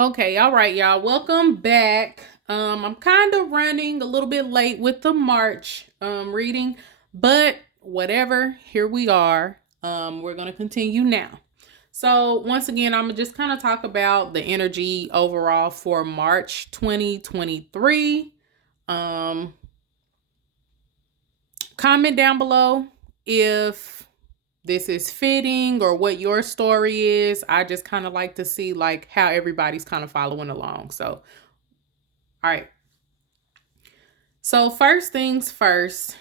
Okay, all right, y'all. Welcome back. I'm kind of running a little bit late with the March reading, but whatever, here we are. We're gonna continue now. So once again, I'm gonna just kind of talk about the energy overall for March 2023. Um, Comment down below if this is fitting or what your story is. I just kind of like to see like how everybody's kind of following along. So, all right. So first things first,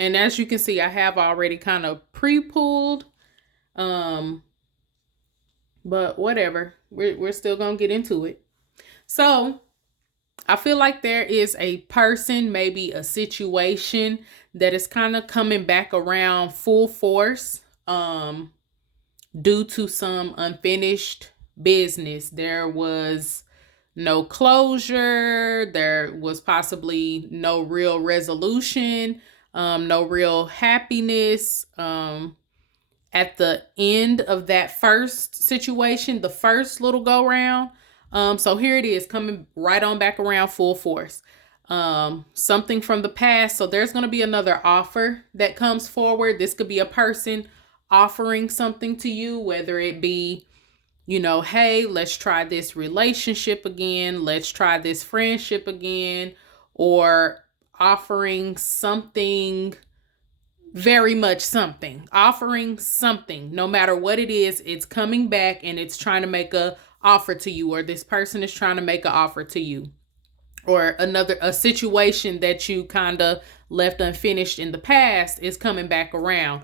and as you can see, I have already kind of pre-pulled, um, but whatever. We're still gonna get into it. So I feel like there is a person, maybe a situation that is kind of coming back around full force. Due to some unfinished business. There was no closure, there was possibly no real resolution, no real happiness. At the end of that first situation, the first little go round. So here it is coming right on back around full force. Something from the past. So there's going to be another offer that comes forward. This could be a person offering something to you, whether it be, hey, let's try this relationship again, let's try this friendship again, or offering something, very much something, offering something, no matter what it is, it's coming back and it's trying to make a offer to you, or this person is trying to make an offer to you, or a situation that you kind of left unfinished in the past is coming back around.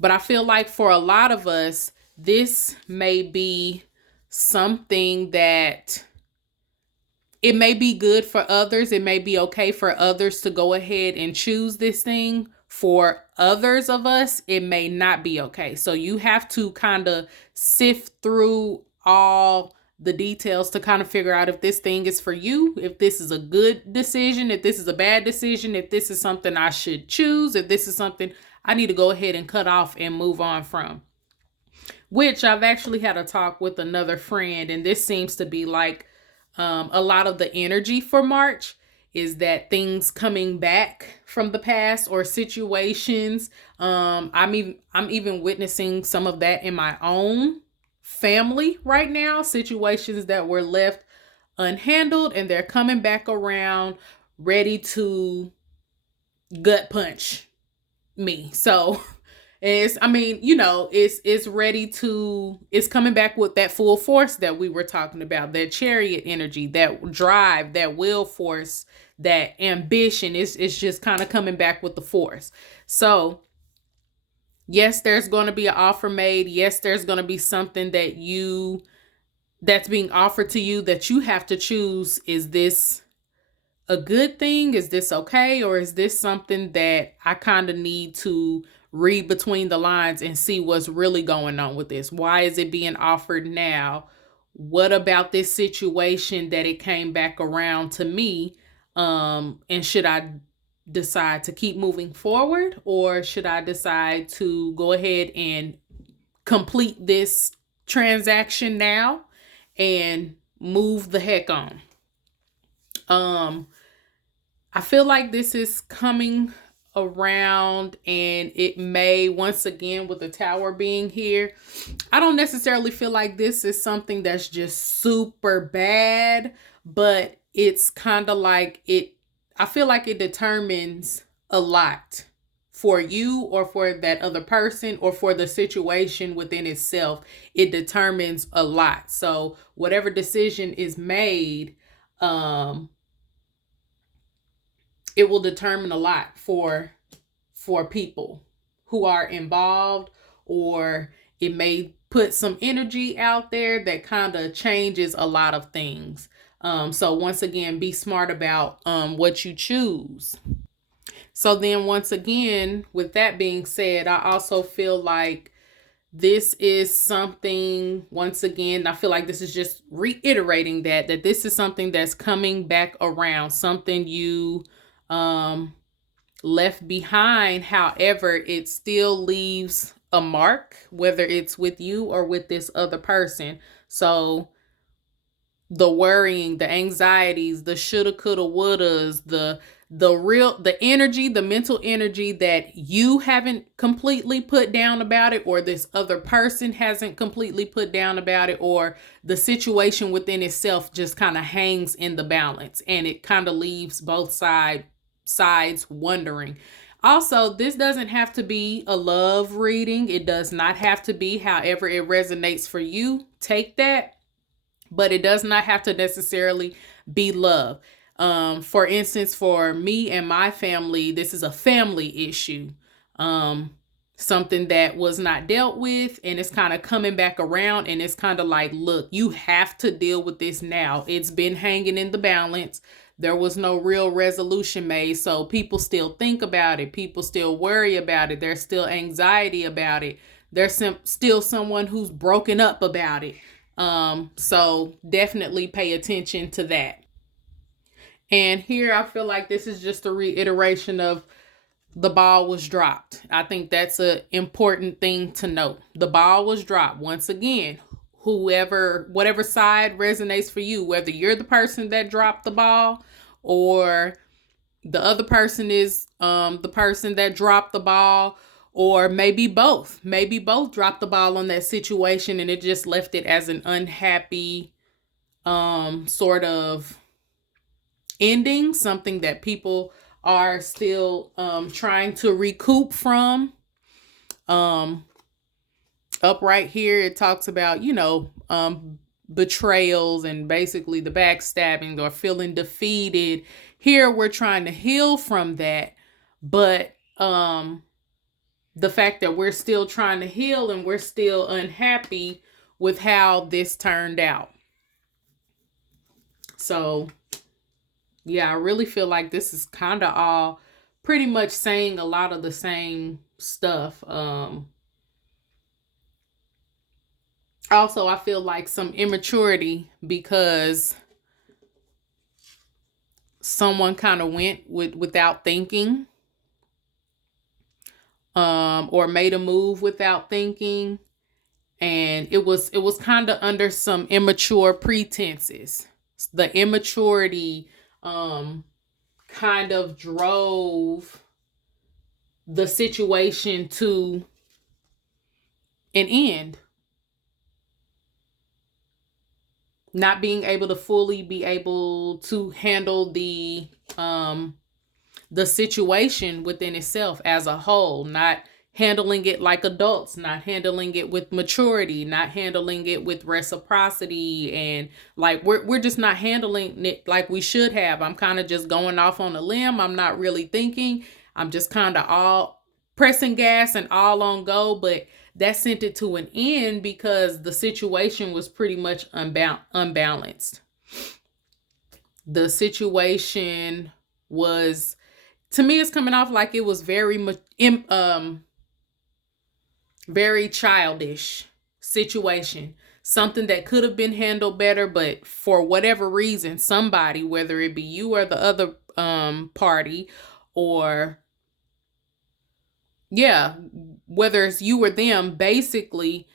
But I feel like for a lot of us, this may be something that it may be good for others. It may be okay for others to go ahead and choose this thing. For others of us, it may not be okay. So you have to kind of sift through all the details to kind of figure out if this thing is for you, if this is a good decision, if this is a bad decision, if this is something I should choose, if this is something I need to go ahead and cut off and move on from. Which I've actually had a talk with another friend, and this seems to be like a lot of the energy for March is that things coming back from the past or situations. I'm even witnessing some of that in my own family right now. Situations that were left unhandled and they're coming back around, ready to gut punch me. So it's ready to, it's coming back with that full force that we were talking about, that chariot energy, that drive, that will force, that ambition. It's just kind of coming back with the force. So yes, there's going to be an offer made. Yes, there's going to be something that's being offered to you that you have to choose. Is this a good thing? Is this okay? Or is this something that I kind of need to read between the lines and see what's really going on with this? Why is it being offered now? What about this situation that it came back around to me? And should I decide to keep moving forward, or should I decide to go ahead and complete this transaction now and move the heck on? I feel like this is coming around, and it may, once again, with the tower being here, I don't necessarily feel like this is something that's just super bad, but it's kind of like I feel like it determines a lot for you, or for that other person, or for the situation within itself. It determines a lot. So whatever decision is made, it will determine a lot for people who are involved, or it may put some energy out there that kind of changes a lot of things. So once again, be smart about what you choose. So then once again, with that being said, I also feel like this is something, once again, I feel like this is just reiterating that this is something that's coming back around, something you left behind. However, it still leaves a mark, whether it's with you or with this other person. So the worrying, the anxieties, the shoulda, coulda, wouldas, the energy, the mental energy that you haven't completely put down about it, or this other person hasn't completely put down about it, or the situation within itself just kind of hangs in the balance, and it kind of leaves both sides wondering. Also, this doesn't have to be a love reading. It does not have to be. However it resonates for you, take that, but it does not have to necessarily be love. For instance, for me and my family, this is a family issue. Something that was not dealt with, and it's kind of coming back around, and it's kind of like, look, you have to deal with this now. It's been hanging in the balance. There was no real resolution made, so people still think about it. People still worry about it. There's still anxiety about it. There's still someone who's broken up about it. So definitely pay attention to that. And here I feel like this is just a reiteration of the ball was dropped. I think that's an important thing to note. The ball was dropped. Once again, whatever side resonates for you, whether you're the person that dropped the ball or the other person is the person that dropped the ball, or maybe both. Maybe both dropped the ball on that situation and it just left it as an unhappy sort of ending, something that people are still trying to recoup from. Up right here, it talks about, betrayals and basically the backstabbing or feeling defeated. Here, we're trying to heal from that, but the fact that we're still trying to heal and we're still unhappy with how this turned out. So, yeah, I really feel like this is kind of all pretty much saying a lot of the same stuff. Also, I feel like some immaturity because someone kind of went without thinking, or made a move without thinking, and it was kind of under some immature pretenses. The immaturity kind of drove the situation to an end. Not being able to fully be able to handle the situation within itself as a whole, not handling it like adults, not handling it with maturity, not handling it with reciprocity, and like we're just not handling it like we should have. I'm kind of just going off on a limb. I'm not really thinking. I'm just kind of all pressing gas and all on go, but that sent it to an end because the situation was pretty much unbalanced. The situation was, to me, it's coming off like it was very childish situation. Something that could have been handled better, but for whatever reason, somebody, whether it be you or the other party, or whether it's you or them, basically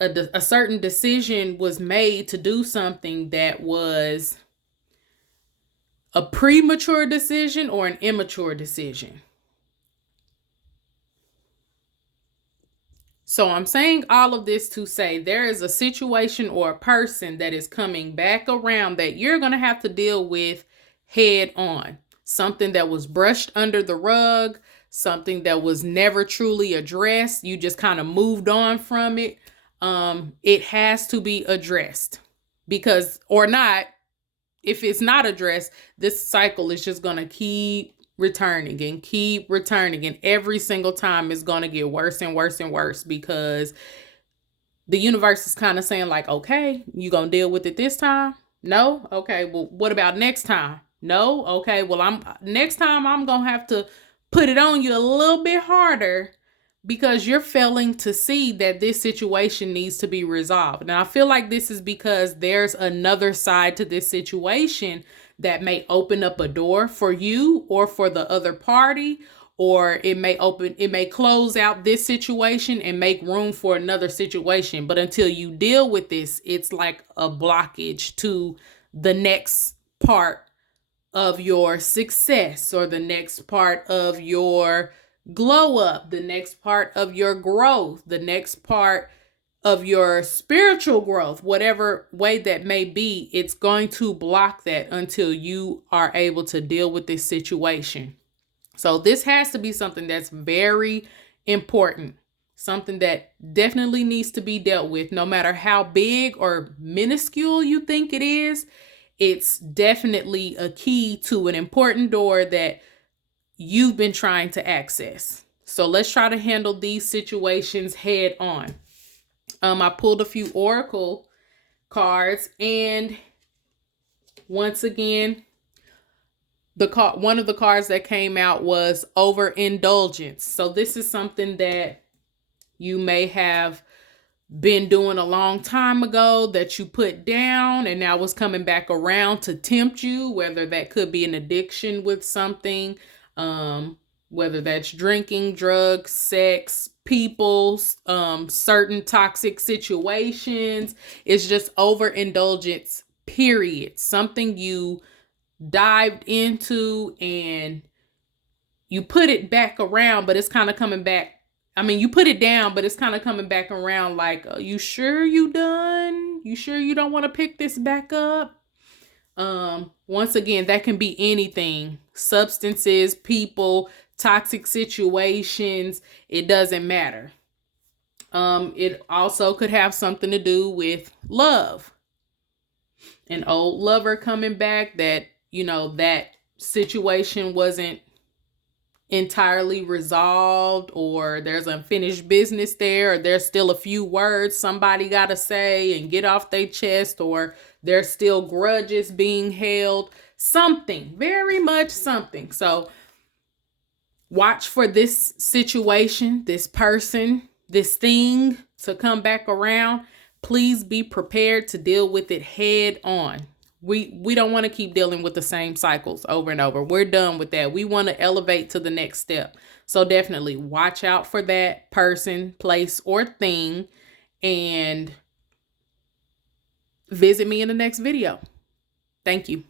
a certain decision was made to do something that was a premature decision or an immature decision. So I'm saying all of this to say there is a situation or a person that is coming back around that you're going to have to deal with head on. Something that was brushed under the rug, something that was never truly addressed. You just kind of moved on from it. It has to be addressed, because, or not, if it's not addressed, this cycle is just going to keep returning, and every single time it's going to get worse and worse and worse, because the universe is kind of saying like, okay, you going to deal with it this time? No? Okay, well, what about next time? No? Okay, well, next time I'm going to have to put it on you a little bit harder, because you're failing to see that this situation needs to be resolved. And I feel like this is because there's another side to this situation that may open up a door for you or for the other party, or it may close out this situation and make room for another situation. But until you deal with this, it's like a blockage to the next part of your success, or the next part of your glow up, the next part of your growth, the next part of your spiritual growth, whatever way that may be. It's going to block that until you are able to deal with this situation. So this has to be something that's very important, something that definitely needs to be dealt with, no matter how big or minuscule you think it is. It's definitely a key to an important door that you've been trying to access. So let's try to handle these situations head on. I pulled a few oracle cards, and once again, one of the cards that came out was overindulgence. So this is something that you may have been doing a long time ago that you put down, and now it's coming back around to tempt you, whether that could be an addiction with something, whether that's drinking, drugs, sex, people, certain toxic situations. It's just overindulgence, period. Something you dived into and you put it back around, but it's kind of coming back. I mean, you put it down, but it's kind of coming back around like, are you sure you done? You sure you don't want to pick this back up? Once again, that can be anything. Substances, people, toxic situations. It doesn't matter. It also could have something to do with love. An old lover coming back that, that situation wasn't entirely resolved, or there's unfinished business there, or there's still a few words somebody got to say and get off their chest, or there's still grudges being held. Something, very much something. So watch for this situation, this person, this thing to come back around. Please be prepared to deal with it head on. We don't want to keep dealing with the same cycles over and over. We're done with that. We want to elevate to the next step. So definitely watch out for that person, place, or thing, and visit me in the next video. Thank you.